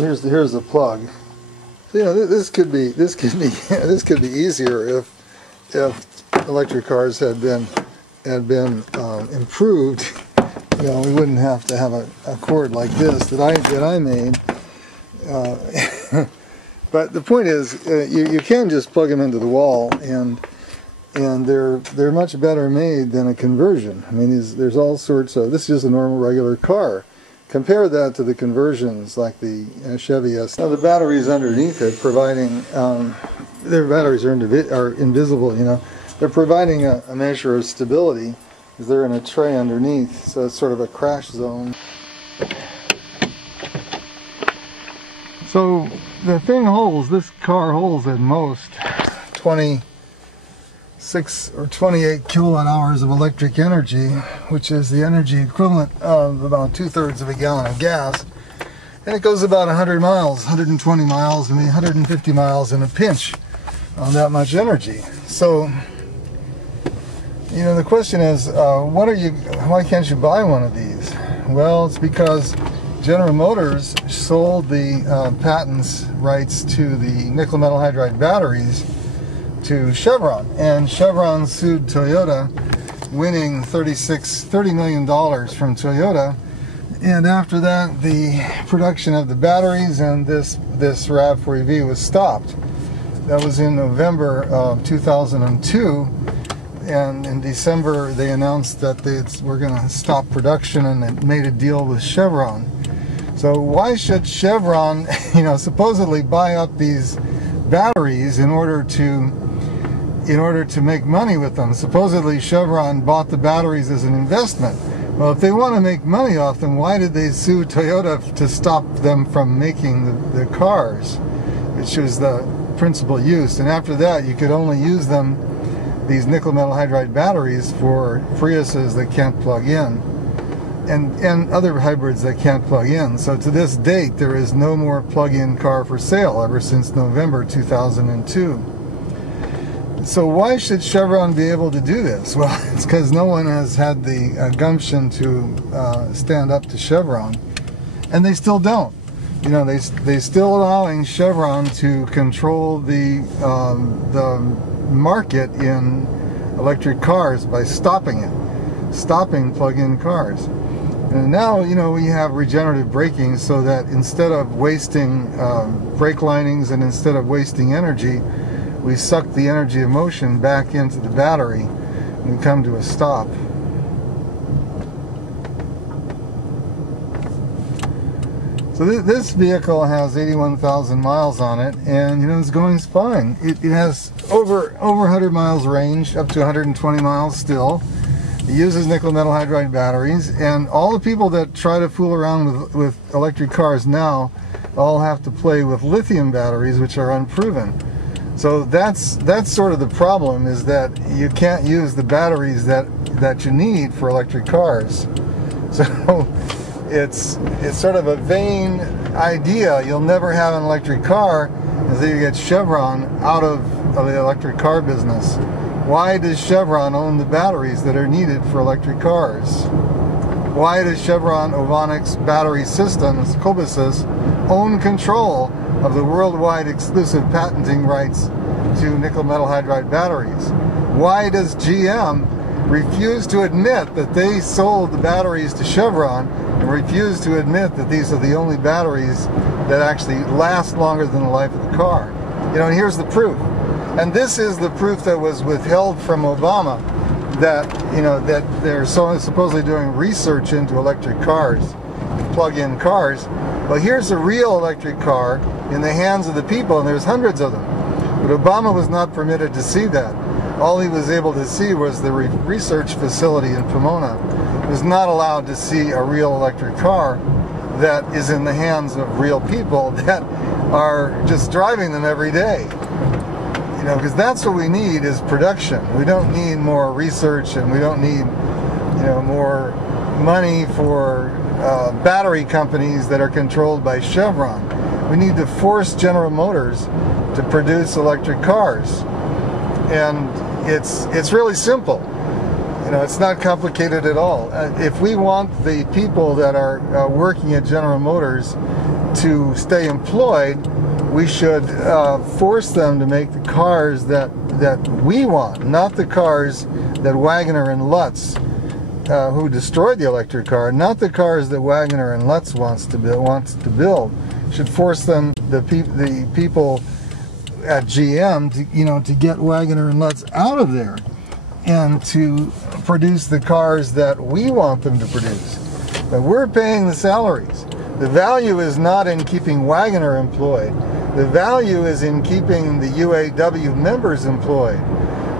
Here's the plug. So, you know, this could be this could be easier if electric cars had been improved. You know, we wouldn't have to have a cord like this that I made. But the point is, you can just plug them into the wall, and they're much better made than a conversion. I mean, there's all sorts of. This is just a normal regular car. Compare that to the conversions like the Chevy S. Now the batteries underneath it, providing their batteries are invisible. You know, they're providing a measure of stability because they're in a tray underneath, so it's sort of a crash zone. So the thing holds, this car holds at most 26 or 28 kilowatt hours of electric energy, which is the energy equivalent of about 2/3 of a gallon of gas. And it goes about 100 miles, 120 miles, maybe 150 miles in a pinch on that much energy. So, you know, the question is, why can't you buy one of these? Well, it's because General Motors sold the patents rights to the nickel metal hydride batteries to Chevron, and Chevron sued Toyota, winning $30 million from Toyota. And after that, the production of the batteries and this RAV4EV was stopped. That was in November of 2002, and in December they announced that we're going to stop production, and they made a deal with Chevron. So why should Chevron, you know, supposedly buy up these batteries in order to make money with them? Supposedly Chevron bought the batteries as an investment. Well, if they want to make money off them, why did they sue Toyota to stop them from making the cars, which was the principal use? And after that, you could only use them, these nickel metal hydride batteries, for Priuses that can't plug in, and other hybrids that can't plug in. So to this date, there is no more plug-in car for sale ever since November 2002. So why should Chevron be able to do this? Well, it's because no one has had the gumption to stand up to Chevron, and they still don't. You know, they still allowing Chevron to control the market in electric cars by stopping plug-in cars. And now, you know, we have regenerative braking, so that instead of wasting brake linings and instead of wasting energy, we suck the energy of motion back into the battery and we come to a stop. So this vehicle has 81,000 miles on it, and you know, it's going fine. It has over 100 miles range, up to 120 miles still. It uses nickel metal hydride batteries, and all the people that try to fool around with electric cars now all have to play with lithium batteries, which are unproven. So that's sort of the problem, is that you can't use the batteries that you need for electric cars. So it's sort of a vain idea. You'll never have an electric car until you get Chevron out of the electric car business. Why does Chevron own the batteries that are needed for electric cars? Why does Chevron Ovonics Battery Systems, Cobusys, own control of the worldwide exclusive patenting rights to nickel metal hydride batteries? Why does GM refuse to admit that they sold the batteries to Chevron, and refuse to admit that these are the only batteries that actually last longer than the life of the car? You know, and here's the proof. And this is the proof that was withheld from Obama, that, you know, that they're supposedly doing research into electric cars, plug-in cars. Well, here's a real electric car in the hands of the people, and there's hundreds of them. But Obama was not permitted to see that. All he was able to see was the research facility in Pomona. He was not allowed to see a real electric car that is in the hands of real people that are just driving them every day. You know, because that's what we need, is production. We don't need more research, and we don't need, you know, more money for battery companies that are controlled by Chevron. We need to force General Motors to produce electric cars, and it's really simple. You know, it's not complicated at all. If we want the people that are working at General Motors to stay employed, we should force them to make the cars that we want, not the cars that Wagoner and Lutz, who destroyed the electric car, not the cars that Wagoner and Lutz wants to build. Should force them, the people at GM, to get Wagoner and Lutz out of there and to produce the cars that we want them to produce. But we're paying the salaries. The value is not in keeping Wagoner employed. The value is in keeping the UAW members employed.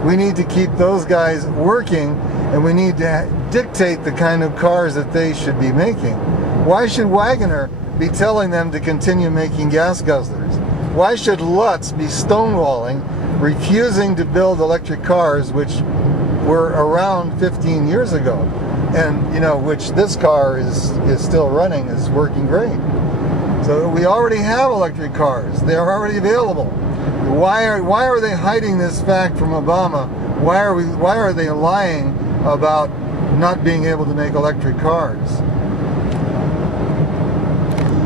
We need to keep those guys working, and we need to dictate the kind of cars that they should be making. Why should Wagoner be telling them to continue making gas guzzlers? Why should Lutz be stonewalling, refusing to build electric cars, which were around 15 years ago, and which this car is still running, is working great. So we already have electric cars. They are already available. Why are they hiding this fact from Obama? Why are they lying about not being able to make electric cars?